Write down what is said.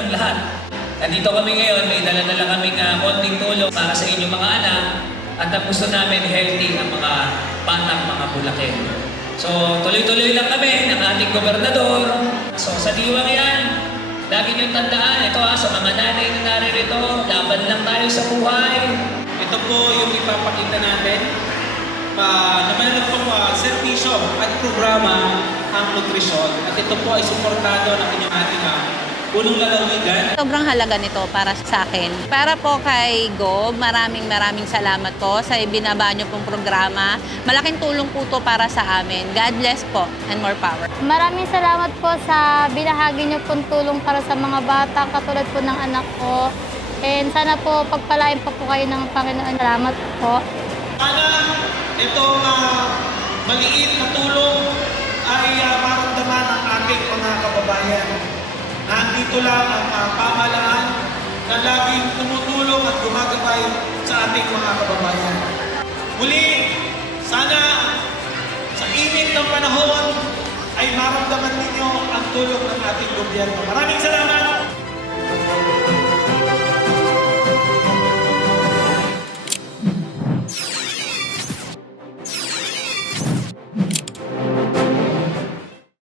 inyong lahat. Nandito kami ngayon, may dala-dala kaming konting tulong para sa inyong mga anak at ang gusto namin healthy ang mga batang mga Bulaken. So tuloy-tuloy lang kami ng ating gobernador. So sa diwang yan, lagi niyong tandaan, ito sa mga nanay na naririto, laban lang tayo sa buhay. Ito po yung ipapakita natin na mayroon po servisyo at programa ang nutrisyon. At ito po ay suportado ng inyong ating punong lalawigan. Sobrang halaga nito para sa akin. Para po kay Gob, maraming salamat po sa ibinaba niyo pong programa. Malaking tulong po to para sa amin. God bless po and more power. Maraming salamat po sa binahagi niyo pong tulong para sa mga bata katulad po ng anak ko. And sana po pagpalain pa po kayo ng Panginoon. Salamat po. Sana itong maliit na tulong ay maramdaman ng ating mga kababayan. Nandito lang ang pamahalaan na laging tumutulong at gumagabay sa ating mga kababayan. Muli, sana sa init ng panahon ay maramdaman ninyo ang tulong ng ating gobyerno. Maraming salamat!